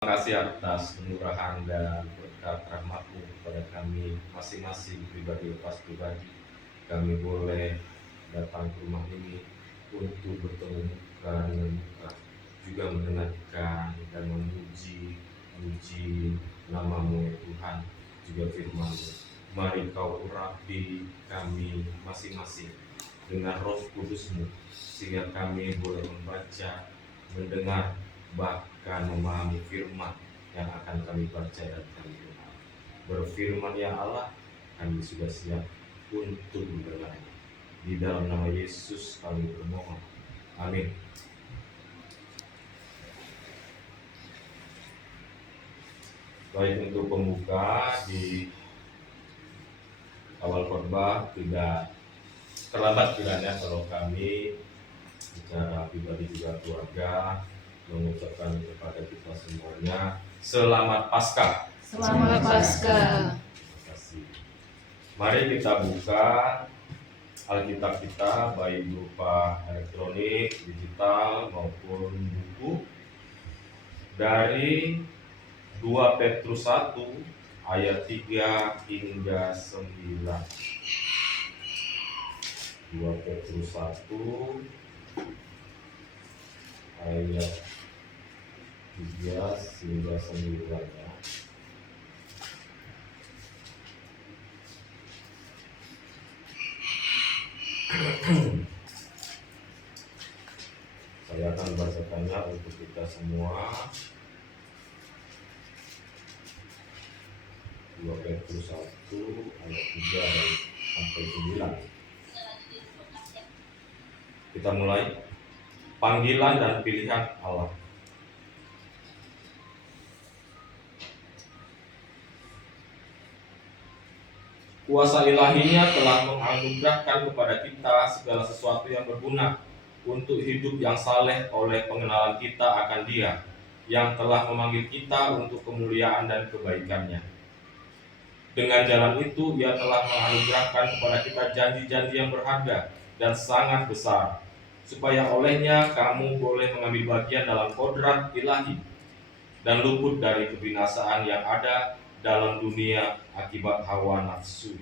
Terima kasih atas kemurahan dan berkat rahmat-Mu kepada kami masing-masing pribadi lepas pribadi. Kami boleh datang ke rumah ini untuk bertemu muka dengan muka, juga mendengarkan dan memuji nama-Mu ya Tuhan, juga firman-Mu. Mari Kau urapi kami masing-masing dengan Roh Kudus-Mu, sehingga kami boleh membaca, mendengar, bahkan memahami firman yang akan kami baca dan kami dengar. Berfirman ya Allah, kami sudah siap untuk mendengarnya. Di dalam nama Yesus kami bermohon. Amin. Baik, untuk pembuka di awal khotbah tidak terlambat kiranya kalau kami secara pribadi juga keluarga mengucapkan kepada kita semuanya selamat Paskah. Selamat Paskah. Terima kasih. Mari kita buka Alkitab kita baik berupa elektronik, digital maupun buku dari 2 Petrus 1 ayat 3 hingga 9. 2 Petrus 1 ayat 3 hingga 9 ya. Saya akan bacakannya untuk kita semua. 2 Petrus 1 ayat 3 sampai 9. Kita mulai. Panggilan dan pilihan Allah. Kuasa ilahinya telah menganugerahkan kepada kita segala sesuatu yang berguna untuk hidup yang saleh oleh pengenalan kita akan Dia yang telah memanggil kita untuk kemuliaan dan kebaikannya. Dengan jalan itu Ia telah menganugerahkan kepada kita janji-janji yang berharga dan sangat besar, supaya olehnya kamu boleh mengambil bagian dalam kodrat ilahi dan luput dari kebinasaan yang ada dalam dunia akibat hawa nafsu.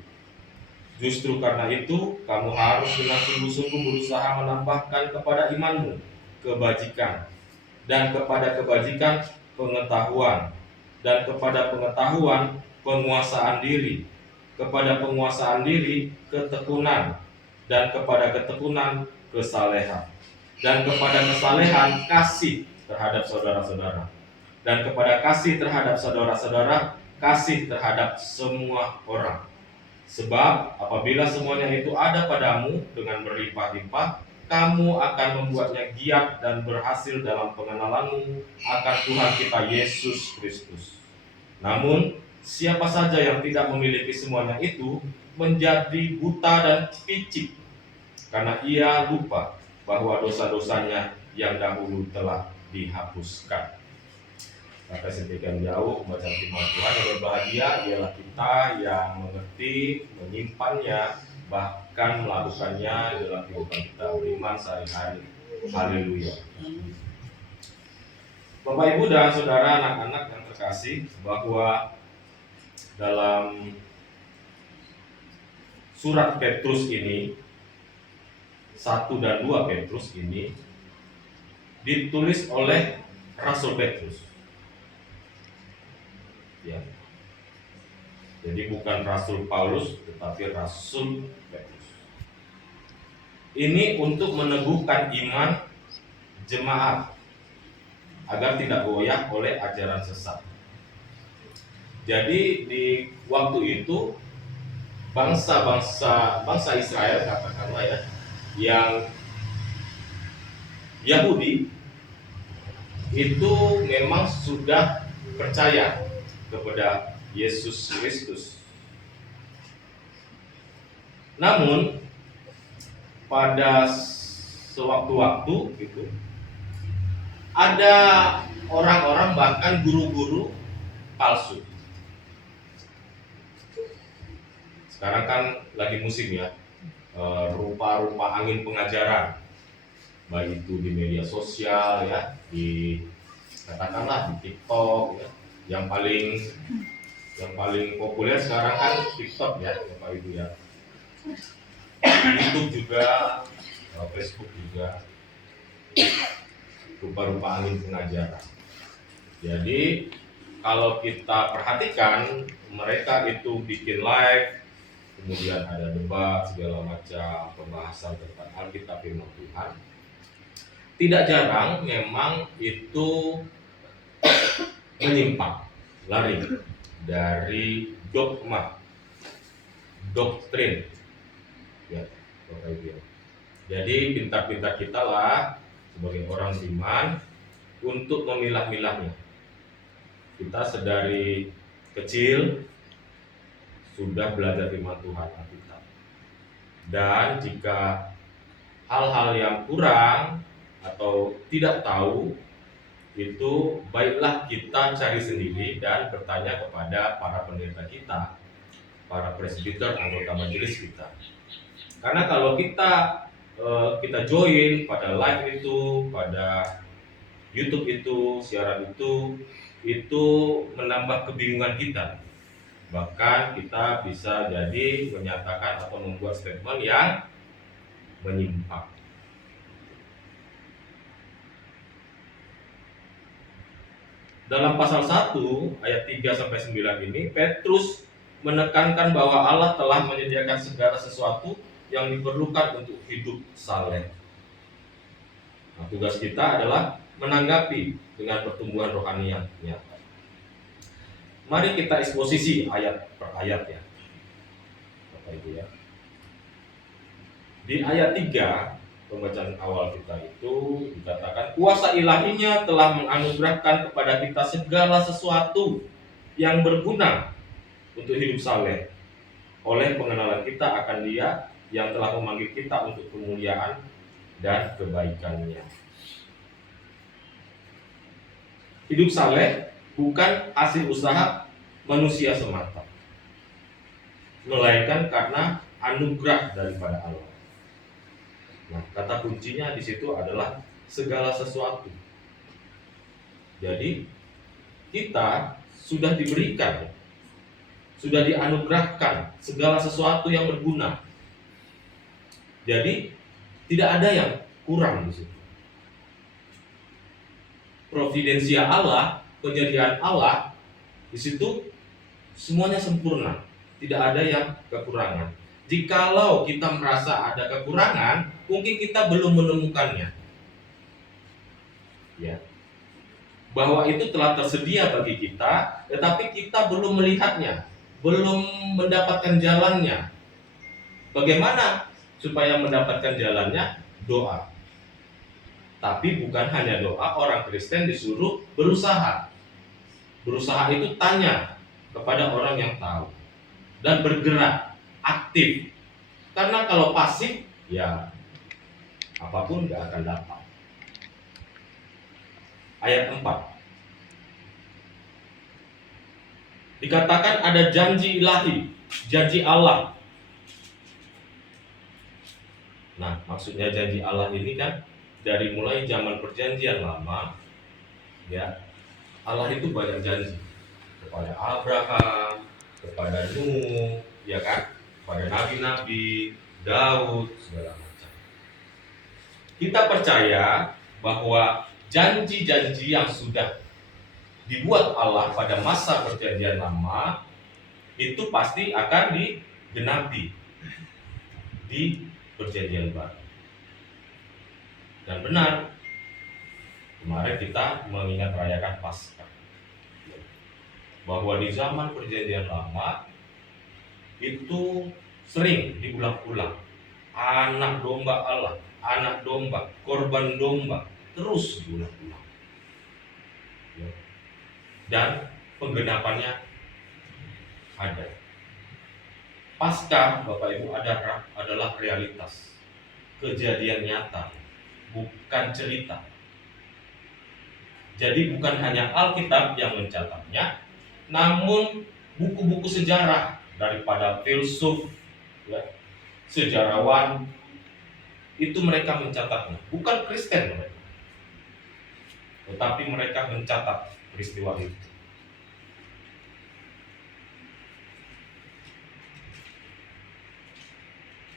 Justru karena itu, kamu harus dengan sungguh-sungguh berusaha menambahkan kepada imanmu kebajikan, dan kepada kebajikan pengetahuan, dan kepada pengetahuan penguasaan diri, kepada penguasaan diri ketekunan, dan kepada ketekunan kesalehan, dan kepada kesalehan kasih terhadap saudara-saudara, dan kepada kasih terhadap saudara-saudara kasih terhadap semua orang. Sebab apabila semuanya itu ada padamu dengan berlimpah-limpah, kamu akan membuatnya giat dan berhasil dalam pengenalanmu akan Tuhan kita Yesus Kristus. Namun siapa saja yang tidak memiliki semuanya itu menjadi buta dan picik, karena ia lupa bahwa dosa-dosanya yang dahulu telah dihapuskan. Maka sedemikian jauh membaca firman Tuhan, yang berbahagia ialah kita yang mengerti, menyimpannya, bahkan melakukannya dalam kehidupan kita beriman sehari-hari. Haleluya. Bapak, Ibu, dan saudara, anak-anak yang terkasih, bahwa dalam surat Petrus ini, 1 dan 2 Petrus ini ditulis oleh Rasul Petrus. Ya. Jadi bukan Rasul Paulus, tetapi Rasul Petrus. Ini untuk meneguhkan iman jemaat agar tidak goyah oleh ajaran sesat. Jadi di waktu itu bangsa Israel, katakanlah ya, yang Yahudi itu memang sudah percaya kepada Yesus Kristus. Namun pada sewaktu-waktu gitu, ada orang-orang bahkan guru-guru palsu. Sekarang kan lagi musim ya, rupa-rupa angin pengajaran, baik itu di media sosial ya, di katakanlah di TikTok ya, yang paling populer sekarang kan TikTok ya Bapak Ibu ya, YouTube juga, Facebook juga, rupa-rupa angin pengajaran. Jadi kalau kita perhatikan, mereka itu bikin live, kemudian ada debat segala macam pembahasan tentang Alkitab firman Tuhan. Tidak jarang memang itu menyimpang, lari dari dogma, doktrin, ya, Bapak Ibu. Jadi pintar-pintar kita lah sebagai orang beriman untuk memilah-milahnya. Kita sedari kecil sudah belajar firman Tuhan Alkitab. Dan jika hal-hal yang kurang atau tidak tahu, itu baiklah kita cari sendiri dan bertanya kepada para pendeta kita, para presbiter, anggota majelis kita. Karena kalau kita join pada live itu, pada YouTube itu, siaran itu menambah kebingungan kita. Bahkan kita bisa jadi menyatakan atau membuat statement yang menyimpang. Dalam pasal 1 ayat 3-9 ini, Petrus menekankan bahwa Allah telah menyediakan segala sesuatu yang diperlukan untuk hidup saleh. Nah, tugas kita adalah menanggapi dengan pertumbuhan rohani yang nyata. Mari kita eksposisi ayat per ayat ya, Bapak Ibu ya. Di ayat 3 pembacaan awal kita itu dikatakan, kuasa ilahinya telah menganugerahkan kepada kita segala sesuatu yang berguna untuk hidup saleh oleh pengenalan kita akan Dia yang telah memanggil kita untuk kemuliaan dan kebaikannya. Hidup saleh bukan hasil usaha manusia semata, melainkan karena anugerah daripada Allah. Nah, kata kuncinya di situ adalah segala sesuatu. Jadi kita sudah diberikan, sudah dianugerahkan segala sesuatu yang berguna. Jadi tidak ada yang kurang di situ. Providensia Allah, penyediaan Allah di situ semuanya sempurna, tidak ada yang kekurangan. Jikalau kita merasa ada kekurangan, mungkin kita belum menemukannya. Ya. Bahwa itu telah tersedia bagi kita, tetapi kita belum melihatnya, belum mendapatkan jalannya. Bagaimana supaya mendapatkan jalannya? Doa. Tapi bukan hanya doa, orang Kristen disuruh berusaha. Berusaha itu tanya kepada orang yang tahu dan bergerak aktif. Karena kalau pasif, ya apapun gak akan dapat. Ayat 4 dikatakan ada janji ilahi, janji Allah. Nah, maksudnya janji Allah ini kan dari mulai zaman perjanjian lama, ya, Allah itu banyak janji kepada Abraham, kepada Nuh, ya kan, kepada nabi-nabi, Daud, segala macam. Kita percaya bahwa janji-janji yang sudah dibuat Allah pada masa perjanjian lama itu pasti akan digenapi di perjanjian baru. Dan benar, kemarin kita mengingat merayakan Paskah, bahwa di zaman perjanjian lama itu sering diulang-ulang anak domba Allah, anak domba, korban domba, terus diulang-ulang. Dan penggenapannya ada. Paskah, Bapak Ibu, adalah realitas, kejadian nyata, bukan cerita. Jadi bukan hanya Alkitab yang mencatatnya, namun buku-buku sejarah daripada filsuf, ya, sejarawan, itu mereka mencatatnya. Bukan Kristen mereka, tetapi mereka mencatat peristiwa itu.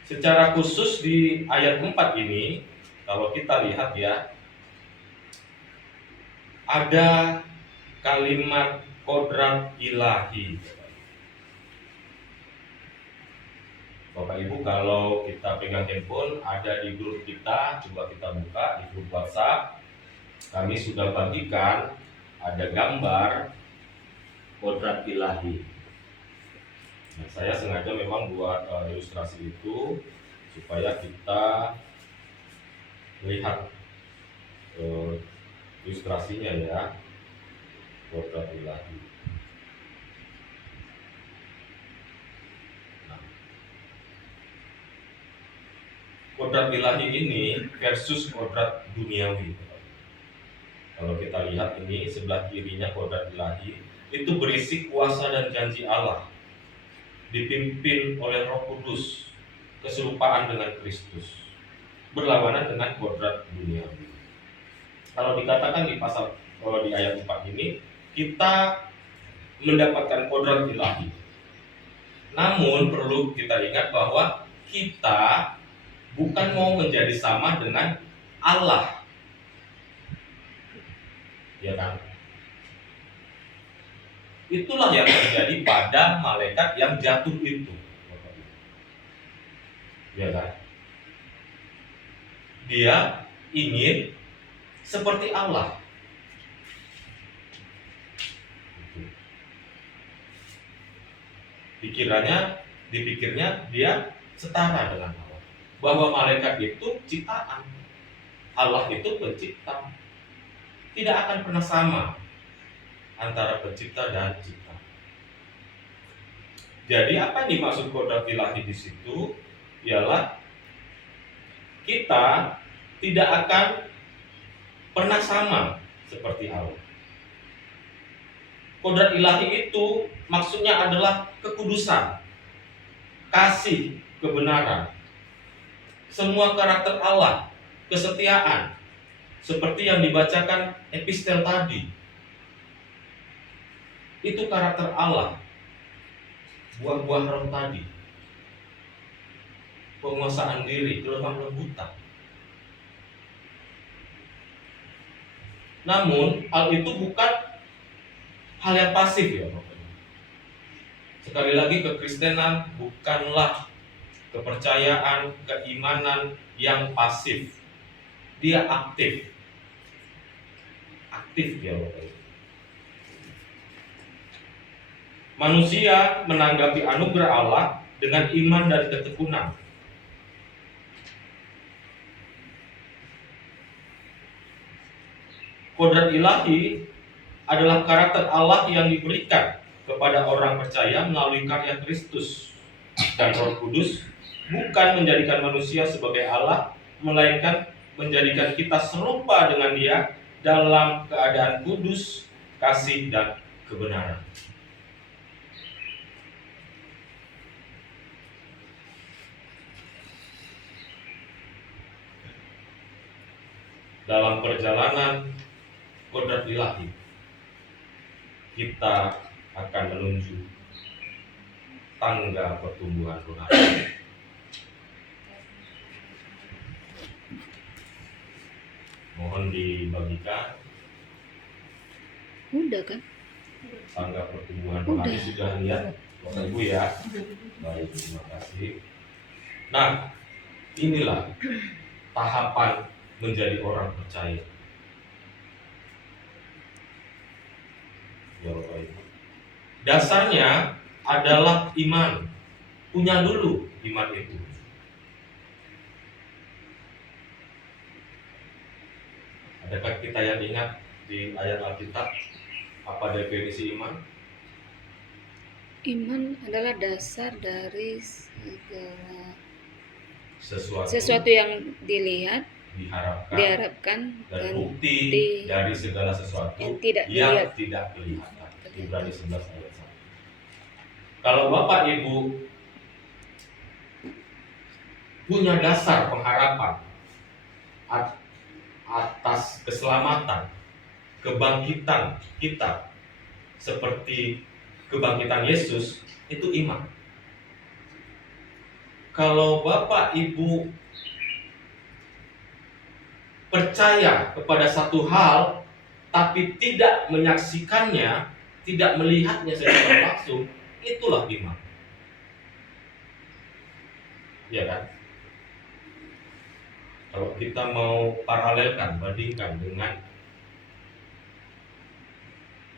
Secara khusus di ayat 4 ini, kalau kita lihat ya, ada kalimat kodrat ilahi. Bapak Ibu, kalau kita pegang handphone, ada di grup kita, coba kita buka di grup WhatsApp. Kami sudah bagikan, ada gambar kodrat ilahi. Nah, saya sengaja memang buat ilustrasi itu supaya kita lihat ilustrasinya ya, kodrat ilahi. Nah, kodrat ilahi ini versus kodrat duniawi. Kalau kita lihat ini sebelah kirinya kodrat ilahi, itu berisi kuasa dan janji Allah, dipimpin oleh Roh Kudus, keserupaan dengan Kristus, berlawanan dengan kodrat duniawi. Kalau dikatakan di ayat 4 ini, kita mendapatkan kodrat ilahi. Namun perlu kita ingat bahwa kita bukan mau menjadi sama dengan Allah, ya kan? Itulah yang terjadi pada malaikat yang jatuh itu, ya kan? Dia ingin seperti Allah. Dipikirnya dia setara dengan Allah. Bahwa malaikat itu ciptaan, Allah itu pencipta. Tidak akan pernah sama antara pencipta dan cipta. Jadi apa yang dimaksud kodrat ilahi di situ ialah kita tidak akan pernah sama seperti Allah. Kodrat ilahi itu maksudnya adalah kekudusan, kasih, kebenaran, semua karakter Allah, kesetiaan, seperti yang dibacakan epistel tadi. Itu karakter Allah, buah-buah roh tadi, penguasaan diri, kelemah lembutan. Namun hal itu bukan hal yang pasif ya Bapak. Sekali lagi, kekristenan bukanlah kepercayaan, keimanan yang pasif. Dia aktif. Aktif ya Bapak. Manusia menanggapi anugerah Allah dengan iman dan ketekunan. Kodrat ilahi adalah karakter Allah yang diberikan kepada orang percaya melalui karya Kristus dan Roh Kudus, bukan menjadikan manusia sebagai Allah, melainkan menjadikan kita serupa dengan Dia dalam keadaan kudus, kasih, dan kebenaran. Dalam perjalanan kodrat ilahi, kita akan menuju tangga pertumbuhan rohani. Mohon dibagikan. Udah kan? Tangga pertumbuhan rohani sudah lihat Bapak Ibu ya. Baik, terima kasih. Nah, inilah tahapan menjadi orang percaya. Ya Bapak Ibu. Dasarnya adalah iman. Punya dulu iman itu. Adakah kita yang ingat di ayat Alkitab apa definisi iman? Iman adalah dasar dari segala Sesuatu yang dilihat, diharapkan dan bukti dari segala sesuatu yang tidak tidak kelihatan. Ibrani 11 ayat 1. Kalau Bapak Ibu punya dasar pengharapan atas keselamatan, kebangkitan kita seperti kebangkitan Yesus, itu iman. Kalau Bapak Ibu percaya kepada satu hal tapi tidak menyaksikannya, tidak melihatnya secara langsung, itulah iman. Ya kan? Kalau kita mau paralelkan, bandingkan dengan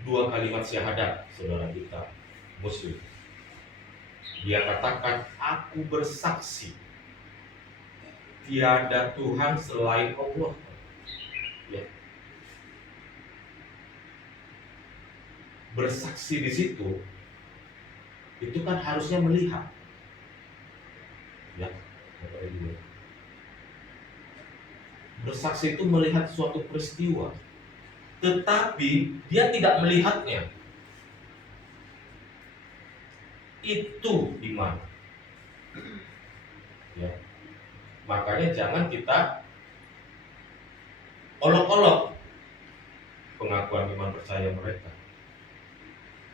dua kalimat syahadat saudara kita Muslim. Dia katakan, aku bersaksi tiada Tuhan selain Allah. Ya. Bersaksi di situ, itu kan harusnya melihat. Ya, bersaksi itu melihat suatu peristiwa, tetapi dia tidak melihatnya. Itu iman. Ya. Makanya jangan kita olok-olok pengakuan iman percaya mereka.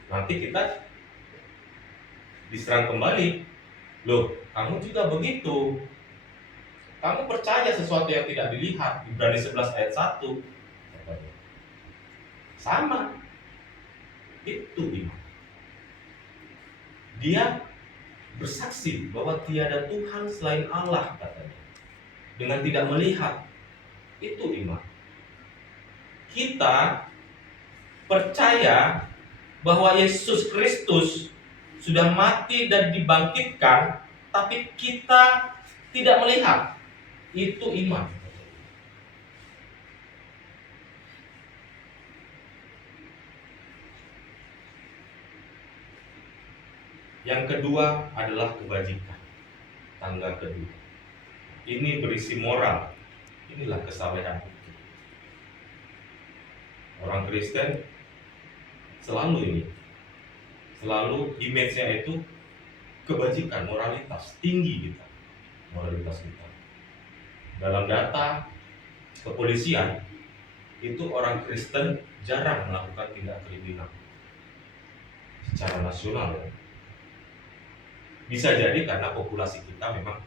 Nanti kita diserang kembali. Loh, kamu juga begitu. Kamu percaya sesuatu yang tidak dilihat. Ibrani 11 ayat 1. Sama. Itu iman. Dia bersaksi bahwa tiada Tuhan selain Allah, katanya. Dengan tidak melihat. Itu iman. Kita percaya bahwa Yesus Kristus sudah mati dan dibangkitkan, tapi kita tidak melihat. Itu iman. Yang kedua adalah kebajikan. Tangga kedua. Ini berisi moral. Inilah kesalehan itu. Orang Kristen selalu ini. Selalu image-nya itu kebajikan, moralitas, tinggi kita. Moralitas kita. Dalam data kepolisian, itu orang Kristen jarang melakukan tindak kriminal secara nasional, ya. Bisa jadi karena populasi kita memang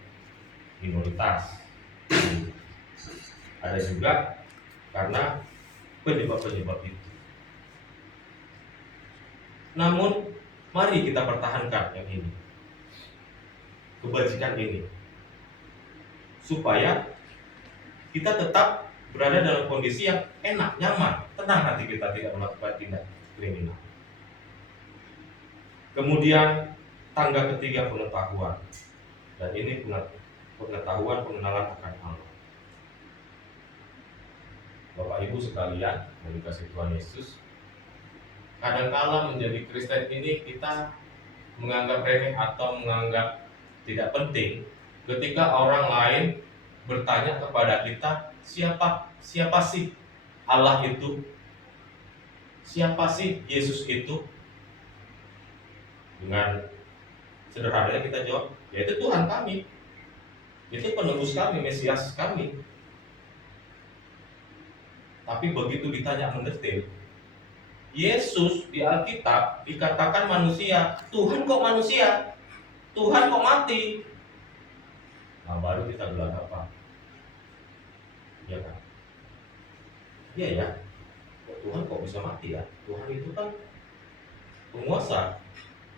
minoritas. Ada juga karena penyebab-penyebab itu. Namun mari kita pertahankan yang ini, kebajikan ini, supaya kita tetap berada dalam kondisi yang enak, nyaman, tenang hati kita, tidak melakukan tindak kriminal. Kemudian tangga ketiga, pengetahuan. Dan ini pengetahuan, pengenalan akan Allah. Bapak Ibu sekalian, yang dikasihi Tuhan Yesus, kadangkala menjadi Kristen ini kita menganggap remeh atau menganggap tidak penting ketika orang lain bertanya kepada kita, siapa sih Allah itu? Siapa sih Yesus itu? Dengan sederhananya kita jawab, yaitu Tuhan kami, itu penebus kami, Mesias kami. Tapi begitu ditanya mendetail, Yesus di Alkitab dikatakan manusia. Tuhan kok manusia? Tuhan kok mati? Nah, baru kita bilang apa? Ya kan? Iya ya. Tuhan kok bisa mati ya? Tuhan itu kan penguasa.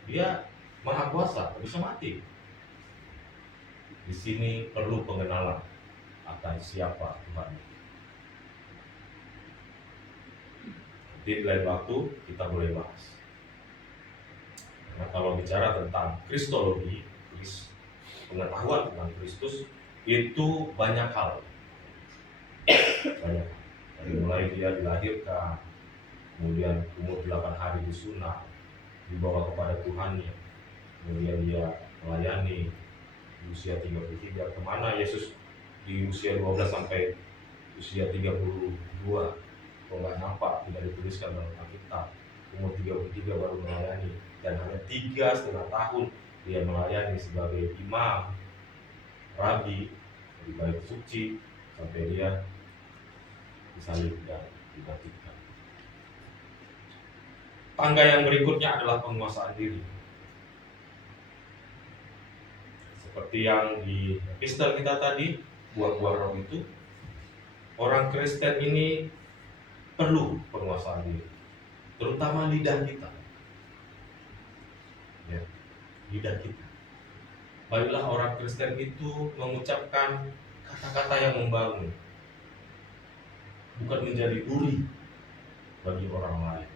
Dia maha kuasa, bisa mati. Di sini perlu pengenalan akan siapa Tuhan. Di lain waktu kita boleh bahas. Nah, kalau bicara tentang kristologi, pengetahuan tentang Kristus, itu banyak hal. Banyak. Dari mulai dia dilahirkan, kemudian umur 8 hari disunat, dibawa kepada Tuhannya, kemudian dia melayani di usia 33, kemana Yesus di usia 12 sampai usia 32, kok nggak nampak, tidak dituliskan dalam Alkitab. Umur 33 baru melayani, dan hanya 3,5 tahun dia melayani sebagai imam, rabi di bait suci, sampai dia disalib dan dibangkitkan. Tangga yang berikutnya adalah penguasaan diri. Seperti yang di epistel kita tadi, buah-buah roh itu, orang Kristen ini perlu penguasaan diri, terutama lidah kita. Ya, lidah kita. Baiklah orang Kristen itu mengucapkan kata-kata yang membangun, bukan menjadi duri bagi orang lain.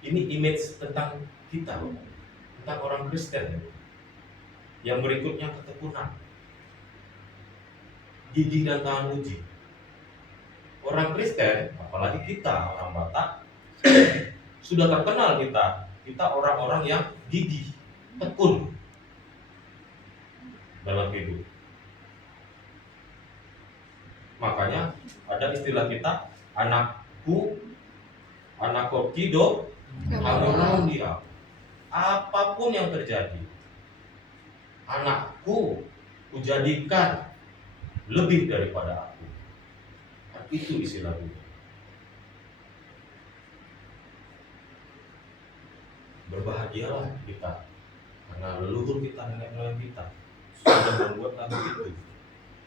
Ini image tentang kita, tentang orang Kristen. Yang berikutnya ketekunan, gigih dan tahan uji. Orang Kristen, apalagi kita orang Batak, sudah terkenal kita orang-orang yang gigih, tekun dalam hidup. Makanya ada istilah kita, anak kokido, hamurau dia. Apapun yang terjadi, anakku kujadikan lebih daripada aku. Itu istilah itu. Berbahagialah kita, karena leluhur kita, nenek moyang kita sudah membuat lagu itu,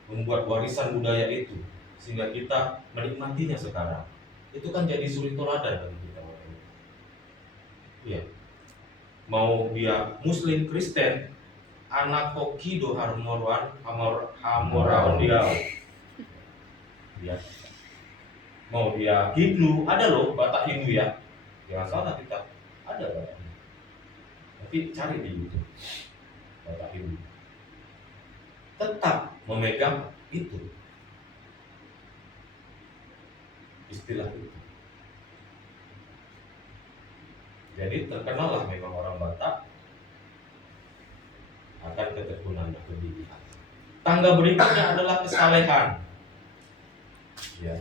membuat warisan budaya itu, sehingga kita menikmatinya sekarang. Itu kan jadi suri teladan bagi kita. Iya. Mau dia Muslim, Kristen, anak kokido hamoraon dia. Ya. Mau dia Hindu, ada loh Batak Hindu ya. Jangan salah kita, ada Batak Hindu. Tapi cari di YouTube Batak Hindu. Tetap memegang itu, istilah itu. Jadi terkenallah memang orang Batak akan ketekunan dan kegigihan. Tangga berikutnya adalah kesalehan. Ya.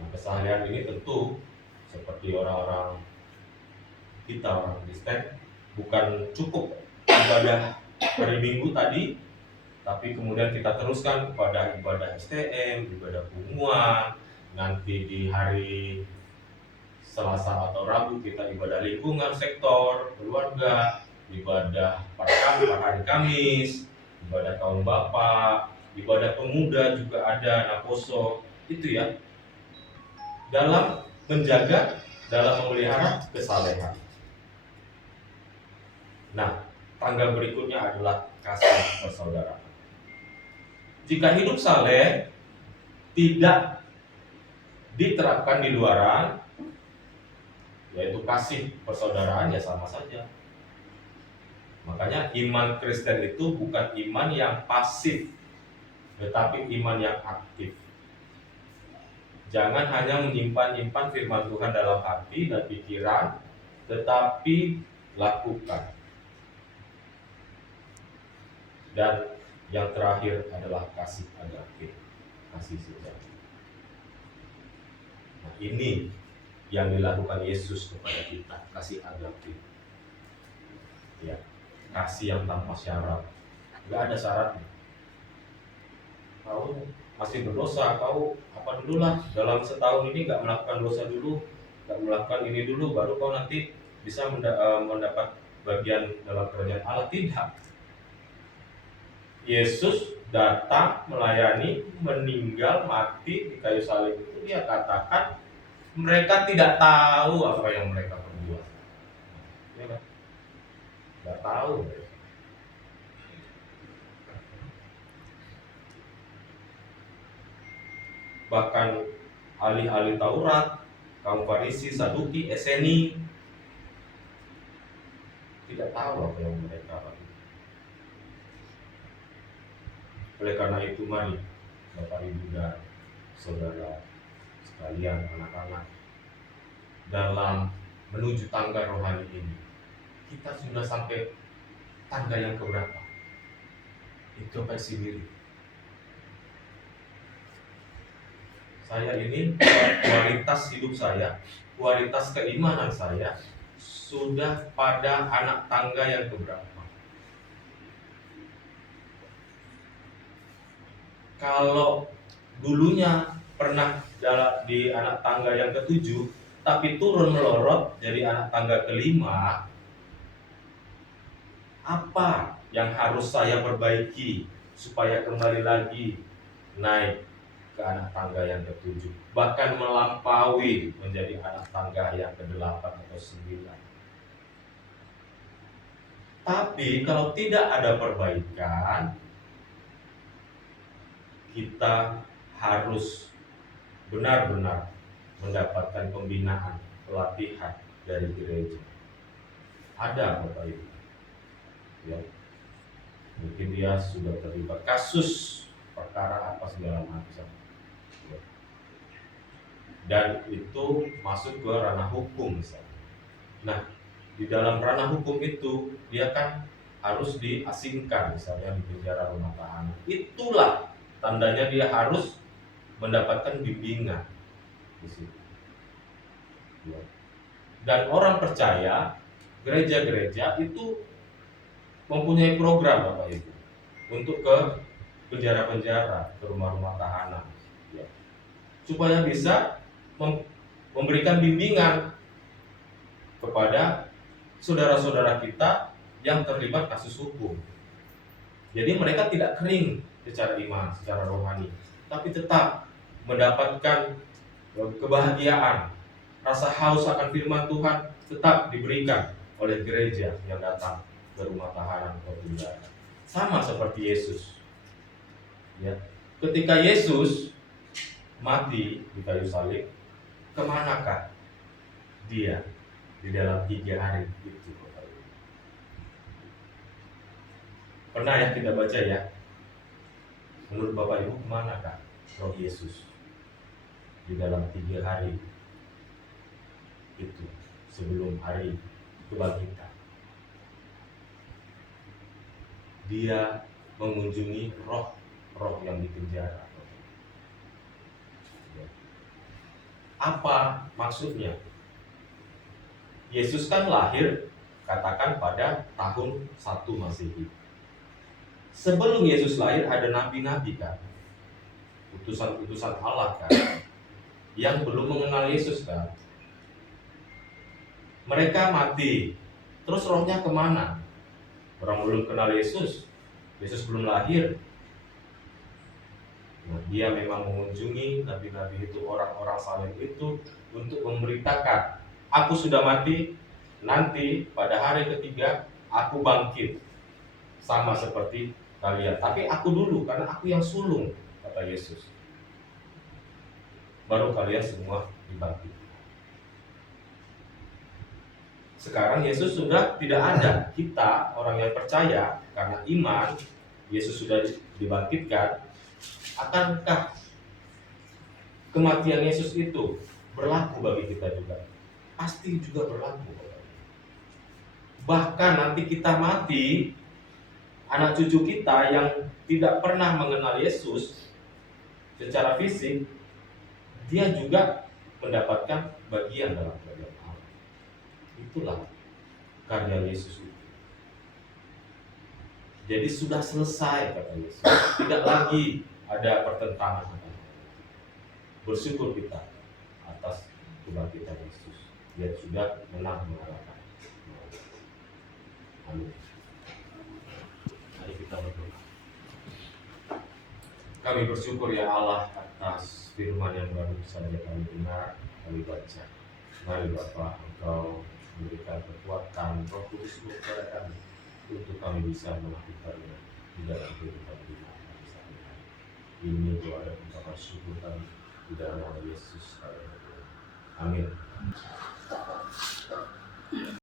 Nah, kesalehan ini tentu seperti orang-orang kita orang Kristen, bukan cukup ibadah hari Minggu tadi, tapi kemudian kita teruskan kepada ibadah STM, ibadah punguan, nanti di hari Selasa atau Rabu kita ibadah lingkungan, sektor, keluarga, ibadah per hari Kamis, ibadah kaum bapak, ibadah pemuda juga ada, naposo, itu ya. Dalam menjaga, dalam memelihara kesalehan. Nah, tangga berikutnya adalah kasih persaudaraan. Jika hidup saleh tidak diterapkan di luaran, yaitu kasih persaudaraan, ya sama saja. Makanya iman Kristen itu bukan iman yang pasif, tetapi iman yang aktif. Jangan hanya menyimpan firman Tuhan dalam hati dan pikiran, tetapi lakukan. Dan yang terakhir adalah kasih agape, kasih sejati. Nah, ini yang dilakukan Yesus kepada kita, kasih agape. Ya, kasih yang tanpa syarat. Enggak ada syaratnya. Kau masih berdosa, kau apa dulu lah, dalam setahun ini enggak melakukan dosa dulu, enggak melakukan ini dulu, baru kau nanti bisa mendapat bagian dalam kerajaan Allah. Tidak. Yesus datang, melayani, meninggal, mati di kayu salib itu, dia katakan mereka tidak tahu apa yang mereka perbuat. Ya kan? Tidak tahu. Bahkan ahli-ahli Taurat, kaum Farisi, Saduki, Eseni tidak tahu apa yang mereka lakukan. Oleh karena itu, mari Bapak Ibu dan saudara sekalian, anak-anak, dalam menuju tangga rohani ini, kita sudah sampai tangga yang keberapa? Introspeksi diri. Saya ini, kualitas hidup saya, kualitas keimanan saya sudah pada anak tangga yang keberapa? Kalau dulunya pernah di anak tangga yang ketujuh, tapi turun melorot jadi anak tangga kelima, apa yang harus saya perbaiki supaya kembali lagi naik ke anak tangga yang ketujuh, bahkan melampaui menjadi anak tangga yang kedelapan atau sembilan. Tapi kalau tidak ada perbaikan, kita harus benar-benar mendapatkan pembinaan, pelatihan dari gereja. Ada Bapak Ibu, ya, mungkin dia sudah terlibat kasus perkara apa segala macam, ya. Dan itu masuk ke ranah hukum misalnya. Nah, di dalam ranah hukum itu dia kan harus diasingkan, misalnya di penjara rumah tahanan. Itulah tandanya dia harus mendapatkan bimbingan di situ. Ya. Dan orang percaya, gereja-gereja itu mempunyai program Bapak Ibu untuk ke penjara-penjara, ke rumah-rumah tahanan, ya, supaya bisa memberikan bimbingan kepada saudara-saudara kita yang terlibat kasus hukum. Jadi mereka tidak kering secara iman, secara rohani, tapi tetap mendapatkan kebahagiaan, rasa haus akan firman Tuhan tetap diberikan oleh gereja yang datang ke rumah tahanan atau penjara. Sama seperti Yesus. Ya. Ketika Yesus mati di kayu salib, kemanakah dia di dalam 3 hari itu? Pernah ya kita baca ya? Menurut Bapak Ibu, kemanakah roh Yesus di dalam 3 hari itu sebelum hari kebangkitan? Dia mengunjungi roh yang dipenjara. Apa maksudnya? Yesus kan lahir katakan pada tahun 1 Masehi. Sebelum Yesus lahir ada nabi-nabi kan, utusan-utusan Allah kan, yang belum mengenal Yesus kan. Mereka mati, terus rohnya kemana? Orang belum kenal Yesus, Yesus belum lahir. Nah, dia memang mengunjungi nabi-nabi itu, orang-orang saleh itu, untuk memberitakan, aku sudah mati, nanti pada hari ketiga aku bangkit sama seperti kalian, tapi aku dulu karena aku yang sulung, kata Yesus, baru kalian semua dibangkit. Sekarang Yesus sudah tidak ada. Kita orang yang percaya karena iman Yesus sudah dibangkitkan, akankah kematian Yesus itu berlaku bagi kita juga? Pasti juga berlaku. Bahkan nanti kita mati, anak cucu kita yang tidak pernah mengenal Yesus secara fisik, dia juga mendapatkan bagian dalam kerajaan Allah. Itulah karya Yesus itu. Jadi sudah selesai, kata Yesus. Tidak lagi ada pertentangan. Bersyukur kita atas kebangkitan Yesus. Dia sudah menang mengalahkan. Amin. Mari kita berdoa. Kami bersyukur ya Allah atas firman yang baru saja kami dengar, kami baca. Mari Bapa, Engkau memberikan kekuatan Roh Kudus kepada kami untuk kami bisa melakukannya di dalam kehidupan kita sehari-hari. Ini doa dan ucapan syukur kami di dalam nama Yesus. Amin.